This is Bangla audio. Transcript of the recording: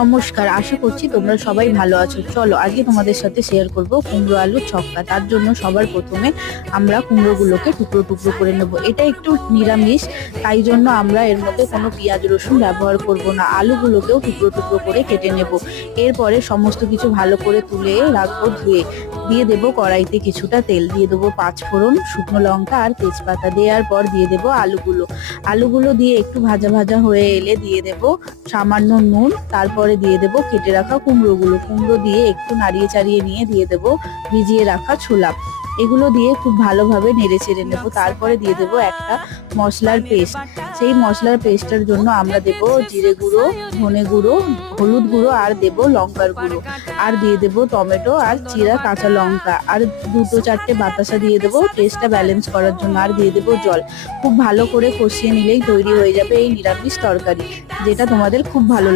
নমস্কার, আশা করছি তোমরা সবাই ভালো আছো। চলো আজকে তোমাদের সাথে শেয়ার করব কুমড়ো আলুর ছক্কা। তার জন্য সবার প্রথমে আমরা কুমড়োগুলোকে টুকরো টুকরো করে নেব। এটা একটু নিরামিষ, তাই জন্য আমরা এর মধ্যে কোনো পেঁয়াজ রসুন ব্যবহার করব না। আলুগুলোকেও টুকরো টুকরো করে কেটে নেব। এরপরে সমস্ত কিছু ভালো করে তুলে রাখবো ধুয়ে। দিয়ে দেবো কড়াইতে কিছুটা তেল, দিয়ে দেবো 5 ফোড়ন, শুকনো লঙ্কা আর তেজপাতা। দেওয়ার পর দিয়ে দেবো আলুগুলো দিয়ে একটু ভাজা ভাজা হয়ে এলে দিয়ে দেবো সামান্য নুন। তারপরে দিয়ে দেবো কেটে রাখা কুমড়ো দিয়ে একটু নাড়িয়ে চাড়িয়ে নিয়ে দিয়ে দেবো ভিজিয়ে রাখা ছোলা। এগুলো দিয়ে খুব ভালোভাবে নেড়ে চেড়ে নেবো। তারপরে দিয়ে দেবো একটা মশলার পেস্ট। সেই মশলার পেস্টের জন্য আমরা দেবো জিরে গুঁড়ো, ধনে গুঁড়ো, হলুদ গুঁড়ো আর দেবো লঙ্কার গুঁড়ো। আর দিয়ে দেবো টমেটো আর চিরা কাঁচা লঙ্কা আর 2-4টে বাতাসা দিয়ে দেবো টেস্টটা ব্যালেন্স করার জন্য। আর দিয়ে দেবো জল। খুব ভালো করে কষিয়ে নিলেই তৈরি হয়ে যাবে এই নিরামিষ তরকারি, যেটা তোমাদের খুব ভালো লাগবে।